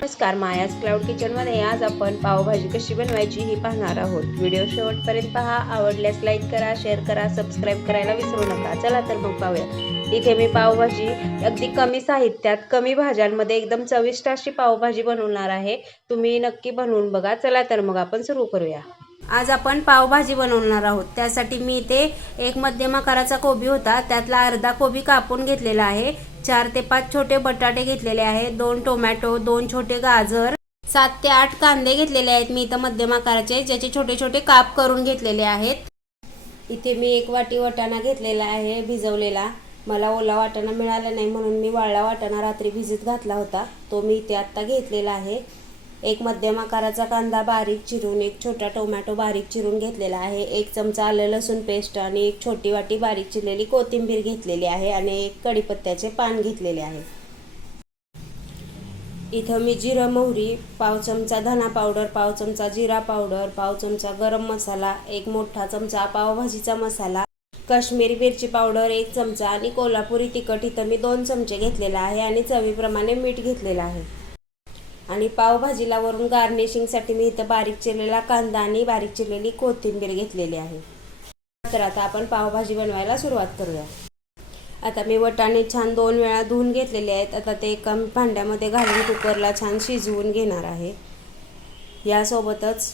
नमस्कार मायाज क्लाउड किचनमध्ये आज आपण पावभाजी कशी बनवायची ही पाहणार आहोत. व्हिडिओ शेवटपर्यंत पहा आवडल्यास लाईक करा शेअर करा सबस्क्राईब करायला विसरू नका. चला तर मग पाहूया. इथे मी पावभाजी अगदी कमी साहित्यात कमी भाज्यांमध्ये एकदम चविष्ट अशी पावभाजी बनवणार आहे. तुम्ही नक्की बनवून बघा. चला तर मग आपण सुरू करूया. आज आपण पावभाजी बनवणार आहोत. त्यासाठी मी इथे एक मध्यम आकाराचा कोबी होता. त्यातला अर्धा कोबी कापून घेतलेला आहे. चार ते पाच छोटे बटाटे घेतलेले आहेत. दोन टोमॅटो दोन छोटे गाजर सात ते आठ कांदे घेतलेले आहेत. मी इथं मध्यम आकाराचे ज्याचे छोटे छोटे काप करून घेतलेले आहेत. इथे मी एक वाटी वाटाणा घेतलेला आहे भिजवलेला. मला ओला वाटाणा मिळाला नाही म्हणून मी वाळला वाटाणा रात्री भिजत घातला होता. तो मी इथे आत्ता घेतलेला आहे. एक मध्यम आकाराचा कांदा बारीक चिरून एक छोटा टोमॅटो बारीक चिरून घेतलेला आहे. एक चमचा आलं लसूण पेस्ट आणि एक छोटी वाटी बारीक चिरलेली कोथिंबीर घेतलेली आहे आणि एक कढीपत्त्याचे पान घेतलेले आहे. इथं मी जिरं मोहरी पाव चमचा धना पावडर पाव चमचा जिरा पावडर पाव चमचा गरम मसाला एक मोठा चमचा पावभाजीचा मसाला काश्मीरी मिरची पावडर एक चमचा आणि कोल्हापुरी तिखट इथं मी दोन चमचे घेतलेला आहे आणि चवीप्रमाणे मीठ घेतलेलं आहे. आणि पावभाजीला वरून गार्निशिंगसाठी मी इथं बारीक चिरलेला कांदा आणि बारीक चिरलेली कोथिंबीर घेतलेली आहे. तर आता आपण पावभाजी बनवायला सुरुवात करूया. आता मी वटाणे छान दोन वेळा धुवून घेतलेले आहेत. आता ते एका भांड्यामध्ये घालून कुकरला छान शिजवून घेणार आहे. यासोबतच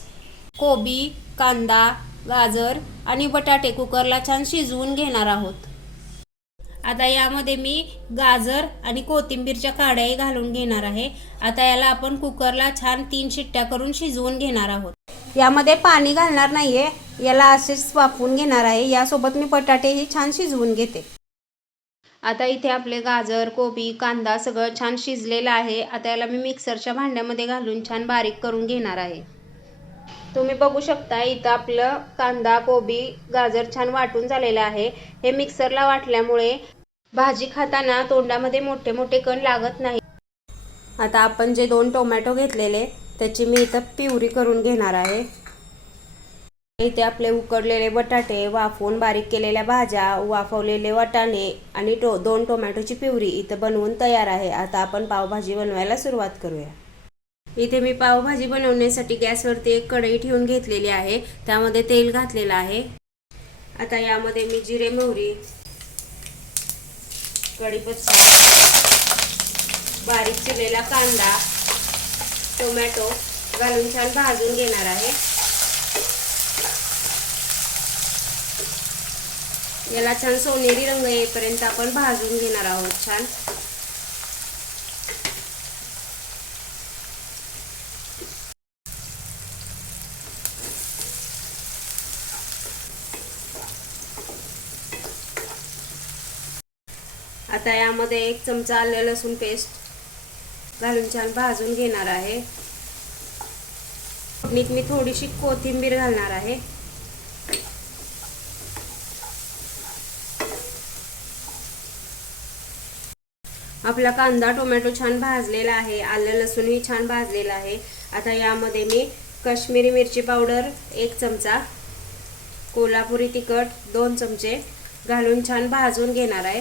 कोबी कांदा गाजर आणि बटाटे कुकरला छान शिजवून घेणार आहोत. आता यामध्ये मी गाजर आणि कोथिंबीरच्या काड्याही घालून घेणार आहे. आता याला आपण कुकरला छान तीन शिट्ट्या करून शिजवून घेणार आहोत. यामध्ये पाणी घालणार नाहीये. याला असेच वाफवून घेणार आहे. यासोबत मी बटाटेही छान शिजवून घेते. आता इथे आपले गाजर कोबी कांदा सगळं छान शिजलेलं आहे. आता याला मी मिक्सरच्या भांड्यामध्ये घालून छान बारीक करून घेणार आहे. तुम्ही बघू शकता इथं आपलं कांदा कोबी गाजर छान वाटून झालेलं आहे. हे मिक्सरला वाटल्यामुळे भाजी खाताना तोंडामध्ये मोठे मोठे कण लागत नाही. आता आपण जे दोन टोमॅटो घेतलेले त्याची मी इथं पिवरी करून घेणार आहे. इथे आपले उकडलेले बटाटे वाफवून बारीक केलेल्या भाज्या वाफवलेले वाटाणे आणि टो दोन टोमॅटोची पिवरी इथं बनवून तयार आहे. आता आपण पावभाजी बनवायला सुरुवात करूया. इथे मी पावभाजी बनवण्यासाठी गॅसवरती एक कढई ठेवून घेतलेली आहे. त्यामध्ये तेल घातलेलं आहे. आता यामध्ये मी जिरे मोहरी कढीपत्ता बारीक चिरलेला कांदा टोमॅटो घालून छान भाजून घेणार आहे. याला छान सोनेरी रंग येईपर्यंत आपण भाजून घेणार आहोत छान. आता यामध्ये एक चमचा आलं लसूण पेस्ट घालून छान भाजून घेणार आहे. फोडणीत मी थोडीशी कोथिंबीर घालणार आहे. आपला कांदा टोमॅटो छान भाजलेला आहे. आलं लसूणही छान भाजलेला आहे. आता यामध्ये मी कश्मीरी मिरची पावडर एक चमचा कोल्हापुरी तिखट दोन चमचे घालून छान भाजून घेणार आहे.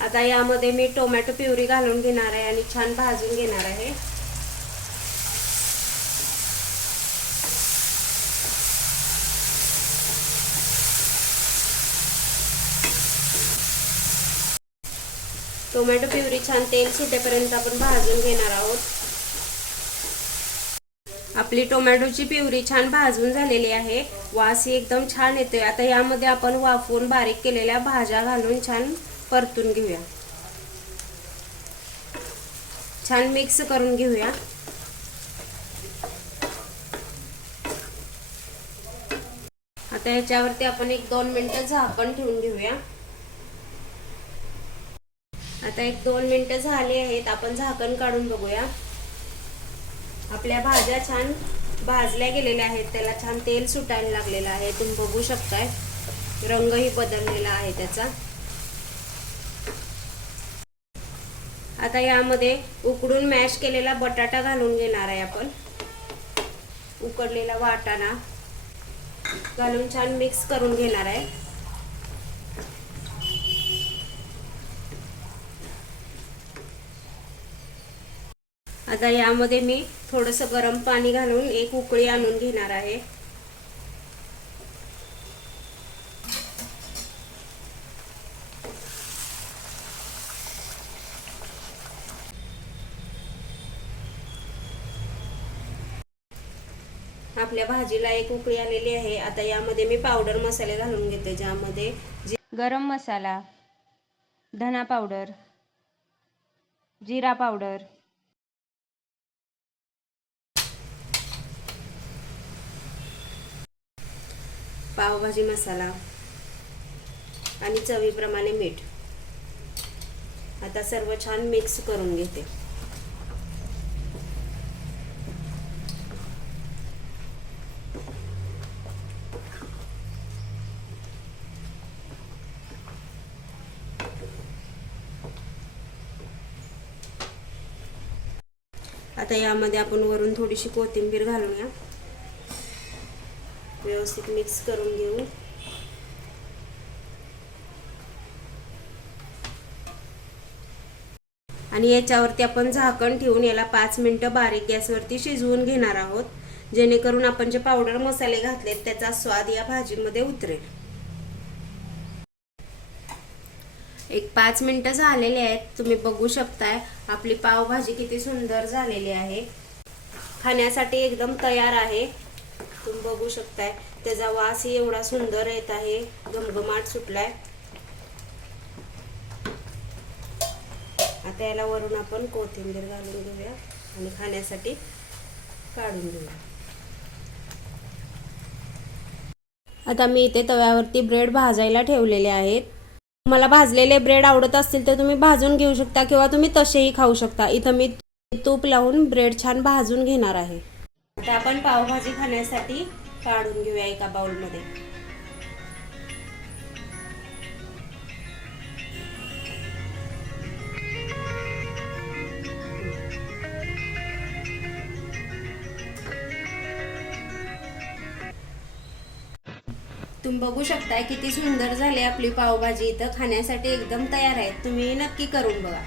आता यामध्ये मी टोमॅटो प्युरी घालून घेणार आहे आणि छान भाजून घेणार आहे. टोमॅटो प्युरी छान तेल सुटेपर्यंत आपण भाजून घेणार आहोत. आपली टोमॅटोची प्युरी छान भाजून झालेली आहे. वास ही एकदम छान येतोय. आता यामध्ये आपण वाफवून बारीक केलेल्या भाज्या घालून छान परतून घेऊया. छान मिक्स करून घेऊया. आता याच्यावरती आपण एक दोन मिनटं झाकण ठेवून घेऊया. आता एक दोन मिनटं झाली आहेत आपण झाकण काढून बघूया. आपल्या भाज्या छान भाजल्या गेलेल्या आहेत त्याला छान तेल सुटायला लागलेलं आहे तुम्ही बघू शकताय. रंगही बदललेला आहे त्याचा. आता यामध्ये उकडून मॅश केलेला बटाटा घालून घेणार आहे आपण. उकडलेला वाटाणा घालून छान मिक्स करून घेणार आहे. आता यामध्ये मी थोडंसं गरम पाणी घालून एक उकळी आणून घेणार आहे. आपल्या भाजीला एक उकळी आलेली आहे. आता यामध्ये मी पावडर मसाले घालून घेते ज्यामध्ये गरम मसाला धना पावडर जिरा पावडर पावभाजी मसाला आणि चवीप्रमाणे मीठ. आता सर्व छान मिक्स करून घेते. आता यामध्ये आपण वरून थोडीशी कोथिंबीर घालूया. व्यवस्थित मिक्स करून घेऊ. आणि याच्यावरती आपण झाकण ठेवून याला पाच मिनटं बारीक गॅसवरती शिजवून घेणार आहोत. जेणेकरून आपण जे पावडर मसाले घातलेत त्याचा स्वाद या भाजीमध्ये उतरेल. एक पाच मिनटं झालेली आहेत. तुम्ही बघू शकताय आपली पावभाजी किती सुंदर झालेली आहे. खाण्यासाठी एकदम तयार आहे. तुम्ही बघू शकताय त्याचा वासही एवढा सुंदर येत आहे. घमघमाट सुटलाय. आता याला वरून आपण कोथिंबीर घालून घेऊया आणि खाण्यासाठी काढून घेऊया. आता मी इथे तव्यावरती ब्रेड भाजायला ठेवलेले आहेत. मला भाजलेले ब्रेड आवडत असतील तर तुम्ही भाजून घेऊ शकता किंवा तुम्ही तसेही खाऊ शकता. इथं मी तूप लावून ब्रेड छान भाजून घेणार आहे. आता आपण पावभाजी खाण्यासाठी काढून घेऊया एका बाउलमध्ये तुम्ही बघू शकताय किती सुंदर झाली आपली पावभाजी. इथं खाण्यासाठी एकदम तयार आहे तुम्ही नक्की करून बघा.